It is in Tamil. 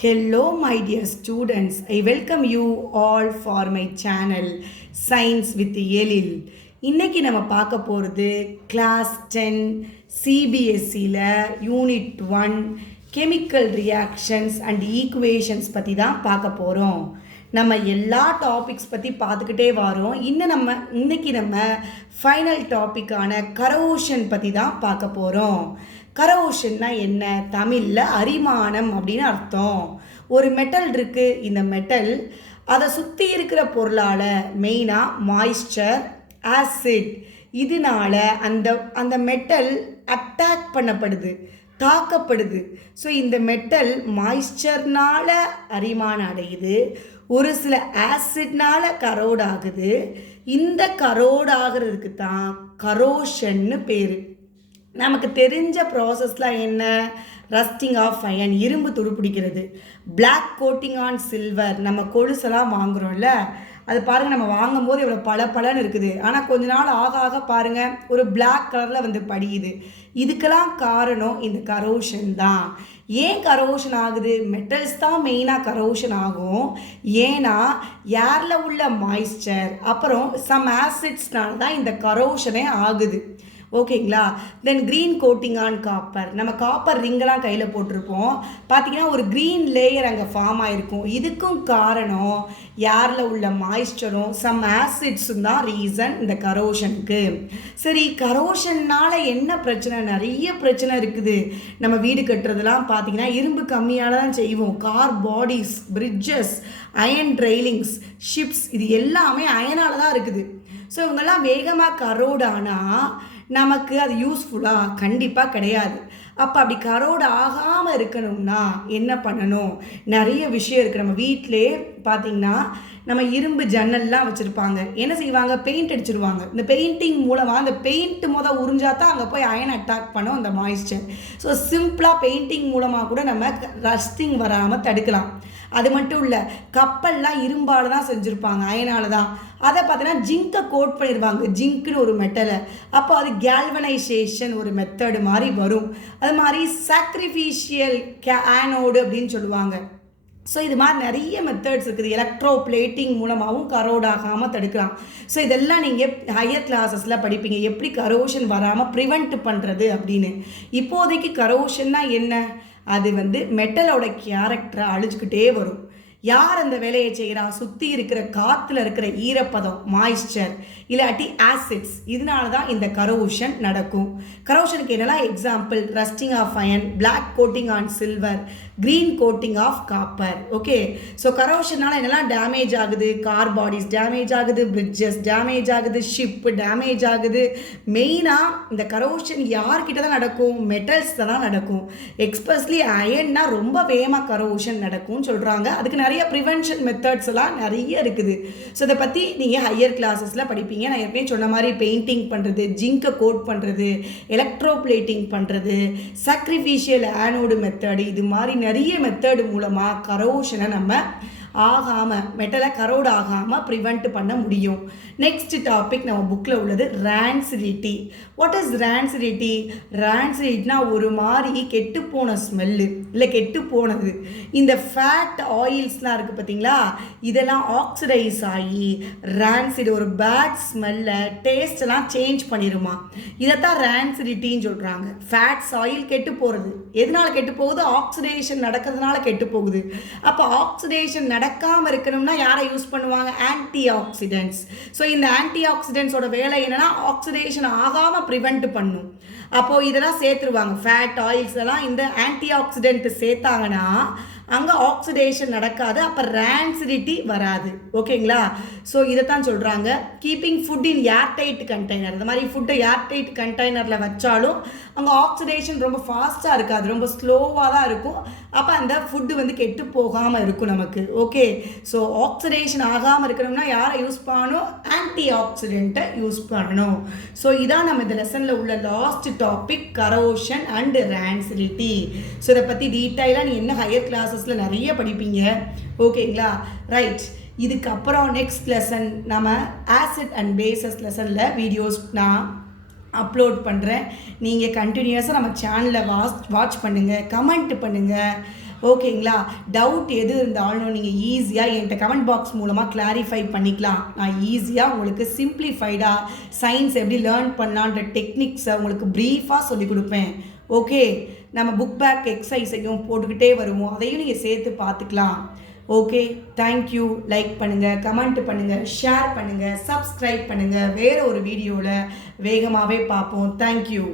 Hello, my dear students. I welcome you all for my channel Science with Elil. இன்னைக்கு நம்ம பார்க்க போகிறது கிளாஸ் 10 சிபிஎஸ்சியில் unit 1 chemical reactions and equations பற்றி தான் பார்க்க போகிறோம். நம்ம எல்லா டாபிக்ஸ் பற்றி பார்த்துக்கிட்டே வரோம். இன்னைக்கு நம்ம ஃபைனல் டாப்பிக்கான கரோஷன் பற்றி தான் பார்க்க போகிறோம். கரோஷன்னா என்ன? தமிழில் அரிமானம் அப்படின்னு அர்த்தம். ஒரு மெட்டல் இருக்குது. இந்த மெட்டல் அதை சுற்றி இருக்கிற பொருளால் மெயினாக மாய்ஸ்சர், ஆசிட், இதனால அந்த மெட்டல் அட்டாக் பண்ணப்படுது, தாக்கப்படுது. ஸோ இந்த மெட்டல் மாய்ஸ்சர்னால் அரிமானம் அடையுது, ஒரு சில ஆசிட்னால கரோட் ஆகுது. இந்த கரோட் ஆகிறதுக்கு தான் கரோஷன்னு பேர். நமக்கு தெரிஞ்ச ப்ராசஸ்லாம் என்ன? ரஸ்டிங் ஆஃப் அயன், இரும்பு துடுப்பிடிக்கிறது. பிளாக் கோட்டிங் ஆன் சில்வர், நம்ம கொலுசெல்லாம் வாங்குகிறோம்ல, அது பாருங்கள், நம்ம வாங்கும்போது இவ்வளோ பளபளன்னு இருக்குது. ஆனால் கொஞ்ச நாள் ஆக ஆக பாருங்கள் ஒரு பிளாக் கலரில் வந்து படியுது. இதுக்கெல்லாம் காரணம் இந்த கரோஷன் தான். ஏன் கரோஷன் ஆகுது? மெட்டல்ஸ் தான் மெயினாக கரோஷன் ஆகும். ஏன்னா ஏரில் உள்ள மாய்ஸ்சர் அப்புறம் சம் ஆசிட்ஸ்னால தான் இந்த கரோஷனே ஆகுது. ஓகேங்களா? தென் க்ரீன் கோட்டிங் ஆன் காப்பர், நம்ம காப்பர் ரிங்கெல்லாம் கையில் போட்டிருப்போம். பார்த்திங்கன்னா ஒரு க்ரீன் லேயர் அங்கே ஃபார்ம் ஆகிருக்கும். இதுக்கும் காரணம் ஏரில் உள்ள மாய்ஸ்சரும் சம் ஆசிட்ஸும் தான் ரீசன் இந்த கரோஷனுக்கு. சரி, கரோஷன்னால் என்ன பிரச்சனை? நிறைய பிரச்சனை இருக்குது. நம்ம வீடு கட்டுறதுலாம் பார்த்திங்கன்னா இரும்பு கம்மியால் தான் செய்வோம். Car bodies, bridges, iron railings, ships, இது எல்லாமே அயனால் தான் இருக்குது. ஸோ இவங்கெல்லாம் வேகமாக கரோட் ஆனால் நமக்கு அது யூஸ்ஃபுல்லாக கண்டிப்பாக கிடையாது. அப்போ அப்படி கரோடு ஆகாமல் இருக்கணும்னா என்ன பண்ணணும்? நிறைய விஷயம் இருக்குது. நம்ம வீட்டிலே பார்த்திங்கன்னா நம்ம இரும்பு ஜன்னல்லாம் வச்சுருப்பாங்க. என்ன செய்வாங்க? பெயிண்ட் அடிச்சிருவாங்க. இந்த பெயிண்டிங் மூலமாக அந்த பெயிண்ட் உறிஞ்சா தான் அங்கே போய் அயன் அட்டாக் பண்ணும் அந்த மாய்ஸ்சர். ஸோ சிம்பிளாக பெயிண்டிங் மூலமாக கூட நம்ம ரஸ்டிங் வராமல் தடுக்கலாம். அது மட்டும் இல்லை, கப்பல்லாம் இரும்பால் தான் செஞ்சுருப்பாங்க, அயனால் தான். அதை பார்த்தீங்கன்னா ஜிங்கை கோட் பண்ணிடுவாங்க, ஜிங்க்குன்னு ஒரு மெட்டலை. அப்போ அது கேல்வனைசேஷன் ஒரு மெத்தடு மாதிரி வரும். அது மாதிரி சாக்ரிஃபிஷியல் ஆனோடு அப்படின்னு சொல்லுவாங்க. ஸோ இது மாதிரி நிறைய மெத்தட்ஸ் இருக்குது. எலக்ட்ரோ பிளேட்டிங் மூலமாகவும் கரோட் ஆகாமல் தடுக்கலாம். ஸோ இதெல்லாம் நீங்கள் ஹையர் கிளாஸஸில் படிப்பீங்க, எப்படி கரோஷன் வராமல் ப்ரிவெண்ட் பண்ணுறது அப்படின்னு. இப்போதைக்கு கரோஷன்னா என்ன? அது மெட்டலோட கேரக்டரை அழிச்சுக்கிட்டே வரும். யார் அந்த வேலையை செய்கிறா? சுற்றி இருக்கிற காற்றுல இருக்கிற ஈரப்பதம், மாய்ஸ்சர், இல்லாட்டி ஆசிட்ஸ், இதனால தான் இந்த கரோஷன் நடக்கும். கரோஷனுக்கு என்னெல்லாம் example? Rusting of iron, black coating on silver, green coating of copper. Okay, so கரோஷனால் என்னெல்லாம் டேமேஜ் ஆகுது? கார் பாடிஸ் டேமேஜ் ஆகுது, பிரிட்ஜஸ் டேமேஜ் ஆகுது, ஷிப் டேமேஜ் ஆகுது. மெயினாக இந்த கரோஷன் யார்கிட்ட தான் நடக்கும்? மெட்டல்ஸ் தான் நடக்கும். எக்ஸ்பெஷலி அயன்னா ரொம்ப வேகமாக கரோஷன் நடக்கும்னு சொல்கிறாங்க. அதுக்கு நிறைய ப்ரிவென்ஷன் மெத்தட்ஸ் எல்லாம் நிறைய இருக்குது. ஸோ இதை பற்றி நீங்கள் ஹையர் கிளாஸஸில் படிப்பீங்க. நான் ஏற்கனவே சொன்ன மாதிரி பெயிண்டிங் பண்ணுறது, ஜிங்கை கோட் பண்ணுறது, எலக்ட்ரோ பிளேட்டிங் பண்ணுறது, சாக்ரிஃபிஷியல் ஆனோடு மெத்தடு, இது மாதிரி நிறைய மெத்தடு மூலமாக கரோஷனை நம்ம மெட்டலை கரோடு ஆகாமல் ப்ரிவெண்ட் பண்ண முடியும். நெக்ஸ்ட் டாபிக் நம்ம புக்கில் உள்ளது ரான்சிடிட்டி. What is rancidity? ரான்சிடிட்டினா ஒரு மாதிரி கெட்டுப்போன ஸ்மெல்லு, இல்லை கெட்டு போனது. இந்த ஃபேட் ஆயில்ஸ்லாம் இருக்குது பார்த்தீங்களா, இதெல்லாம் ஆக்சிடைஸ் ஆகி ரான்சிட் ஒரு பேட் ஸ்மெல்லை, டேஸ்டெல்லாம் சேஞ்ச் பண்ணிடுமா. இதைத்தான் ரான்சிடிட்டின்னு சொல்கிறாங்க. ஃபேட்ஸ் ஆயில் கெட்டு போகிறது. எதனால் கெட்டு போகுது? ஆக்சிடேஷன் நடக்கிறதுனால கெட்டு போகுது. அப்போ ஆக்சிடேஷன் நடக்காமல் இருக்கணும்னா யாரை யூஸ் பண்ணுவாங்க? Anti oxidants. ஸோ இந்த ஆன்டி ஆக்சிடென்ட்ஸோட வேலை என்னென்னா ஆக்சிடேஷன் ஆகாமல் ப்ரிவெண்ட் பண்ணும். அப்போது இதெல்லாம் சேர்த்துருவாங்க. ஃபேட் ஆயில்ஸ் எல்லாம் இந்த ஆன்டி ஆக்சிடென்ட் சேர்த்தாங்கன்னா அங்கே ஆக்சிடேஷன் நடக்காது, அப்போ ரான்சிடிட்டி வராது. ஓகேங்களா? ஸோ இதைத்தான் சொல்கிறாங்க. கீப்பிங் ஃபுட் இன் ஏர்டைட் கண்டெய்னர். இந்த மாதிரி ஃபுட்டை ஏர்டைட் கண்டெய்னரில் வச்சாலும் அங்கே ஆக்சிடேஷன் ரொம்ப ஃபாஸ்ட்டாக இருக்காது, ரொம்ப ஸ்லோவாக தான் இருக்கும். அப்போ அந்த ஃபுட்டு கெட்டு போகாமல் இருக்கும் நமக்கு. ஓகே, ஸோ ஆக்சிடேஷன் ஆகாமல் இருக்கணும்னா யாரை யூஸ் பண்ணணும்? ஆன்டி ஆக்சிடென்ட்டை யூஸ் பண்ணணும். ஸோ இதான் நம்ம இந்த லெசனில் உள்ள last topic, corrosion and rancidity. So இதை பற்றி டீட்டெயிலாக நீ என்ன ஹையர் கிளாஸஸில் நிறைய படிப்பீங்க. ஓகேங்களா? ரைட். இதுக்கப்புறம் நெக்ஸ்ட் லெசன் நம்ம ஆசிட் அண்ட் பேசஸ் லெசனில் வீடியோஸ் நான் அப்லோட் பண்ணுறேன். நீங்கள் கண்டினியூஸாக நம்ம சேனலை வாட்ச் பண்ணுங்கள், கமெண்ட் பண்ணுங்கள். ஓகேங்களா? டவுட் எது இருந்தாலும் நீங்கள் ஈஸியாக என்கிட்ட கமெண்ட் பாக்ஸ் மூலமாக கிளாரிஃபை பண்ணிக்கலாம். நான் ஈஸியாக உங்களுக்கு சிம்பிளிஃபைடாக சயின்ஸ் எப்படி லேர்ன் பண்ணலான்ற டெக்னிக்ஸை உங்களுக்கு ப்ரீஃபாக சொல்லிக் கொடுப்பேன். ஓகே, நம்ம புக் பேக் எக்ஸசைஸையும் போட்டுக்கிட்டே வருவோம், அதையும் நீங்கள் சேர்த்து பார்த்துக்கலாம். Okay, thank you. லைக் பண்ணுங்கள், கமெண்ட் பண்ணுங்கள், ஷேர் பண்ணுங்கள், சப்ஸ்கிரைப் பண்ணுங்கள். வேறு ஒரு வீடியோவில் வேகமாகவே பார்ப்போம். தேங்க்யூ.